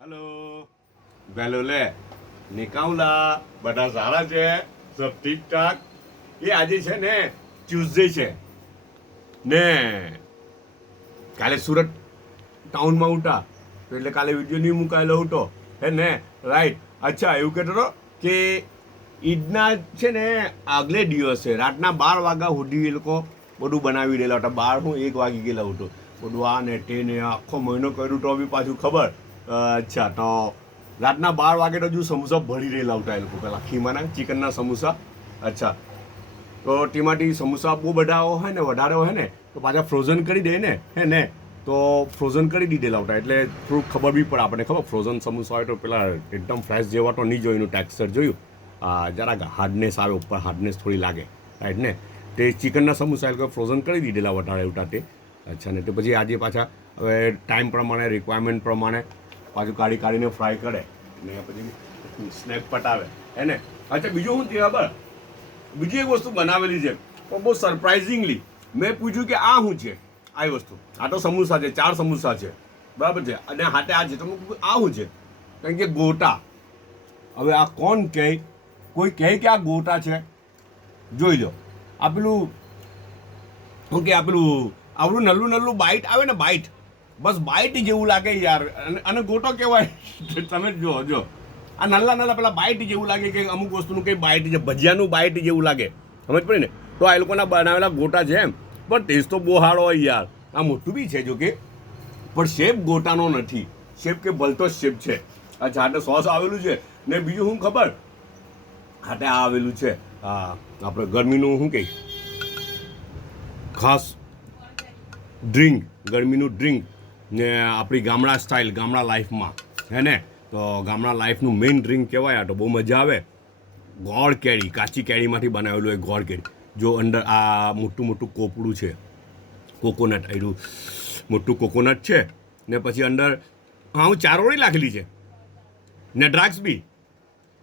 hello વેલો લે નિકાઉલા બધા સારા છે સબ ઠીક ઠાક એ આજે છે ને ટ્યુઝડે છે ને કાલે સુરત ટાઉનમાં ઉઠા તો એટલે કાલે વિડીયો નહીં મુકાયેલો ઉઠો હે ને રાઈટ અચ્છા એવું કહેતો હતો કે ઈદના છે ને આગલે દિવસે રાતના 12 વાગ્યા સુધી એ લોકો બધું બનાવી રહેલા હતા 12 1 વાગી ગયેલા ઉઠો બધું આ ને તે ને આખો મહિનો કર્યું તો બી પાછું ખબર અચ્છા તો રાતના 12 વાગે તો હજુ સમોસા ભરી રહેલા હતા એ લોકો પેલા ખીમાના ચિકનના સમોસા અચ્છા તો તેમાંથી સમોસા બહુ બધા હોય ને વધારે હોય ને તો પાછા ફ્રોઝન કરી દે ને હે ને તો ફ્રોઝન કરી દીધેલા હતા એટલે થોડુંક ખબર બી પડે આપણને ખબર ફ્રોઝન સમોસા હોય તો પેલા એકદમ ફ્રેશ જેવા તો નહીં જોયું એનું ટેક્સચર જોયું જરાક હાર્ડનેસ આવે ઉપર હાર્ડનેસ થોડી લાગે રાઈટ ને તે ચિકનના સમોસા એ લોકો ફ્રોઝન કરી દીધેલા વધારે ઉઠા તે અચ્છા ને તે પછી આજે પાછા હવે ટાઈમ પ્રમાણે રિક્વાયરમેન્ટ પ્રમાણે પાછું કાઢીને ફ્રાય કરે ને પછી સ્નેક પટાવે હે ને અચ્છા બીજું શું થયું ખબર બીજી એક વસ્તુ બનાવેલી છે પણ બહુ સરપ્રાઇઝિંગલી મેં પૂછ્યું કે આ શું છે આ વસ્તુ આ તો સમોસા છે 4 સમોસા છે બરાબર છે અને હાથે આ છે તો આ શું છે કારણ કે ગોટા હવે આ કોણ કહે કોઈ કહે કે આ ગોટા છે જોઈ લો આ પેલું શું કે આ પેલું આવડું નલ્લું બાઈટ આવે ને બાઈટ બસ બાઈટ જેવું લાગે યાર અને ગોટો કહેવાય તમે જો આ નાના પેલા બાઈટ જેવું લાગે કે અમુક વસ્તુનું કંઈ બાઈટ છે ભજીયાનું બાઈટ જેવું લાગે સમજ પડી ને તો આ લોકોના બનાવેલા ગોટા છે એમ પણ ટેસ્ટ તો બહુ સારો હોય યાર આ મોટું બી છે જો કે પણ શેપ ગોટાનો નથી શેપ કે ભલતો શેપ છે અચ્છા હાટે સોસ આવેલું છે ને બીજું શું ખબર હાટે આ આવેલું છે આપણે ગરમીનું શું કહે ખાસ ડ્રિંક ગરમીનું ડ્રિંક ને આપણી ગામડા સ્ટાઇલ ગામડા લાઈફમાં હે ને તો ગામડા લાઈફનું મેઇન ડ્રિંક કહેવાય તો બહુ મજા આવે ગોળ કેરી કાચી કેરીમાંથી બનાવેલું હોય ગોળ કેરી જો અંદર આ મોટું કોપડું છે કોકોનટ એનું મોટું કોકોનટ છે ને પછી અંદર હું ચારોળી નાખેલી છે ને દ્રાક્ષ બી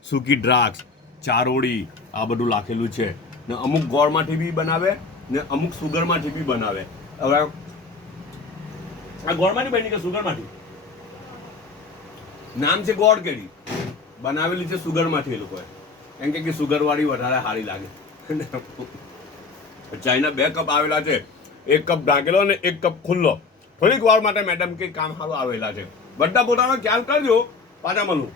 સૂકી દ્રાક્ષ ચારોળી આ બધું નાખેલું છે ને અમુક ગોળમાંથી બી બનાવે ને અમુક સુગરમાંથી બી બનાવે હવે આ ગોળમાંથી બની કે સુગરમાંથી નામ છે ગોળ કેરી બનાવેલી છે સુગરમાંથી એ લોકોએ એમ કે સુગરવાળી વધારે સારી લાગે ચાઈના 2 કપ આવેલા છે 1 કપ ઢાંકેલો અને 1 કપ ખુલ્લો થોડીક વાર માટે મેડમ કે કામ સારું આવેલા છે બધા પોતાનો ખ્યાલ કરજો પાછા મળું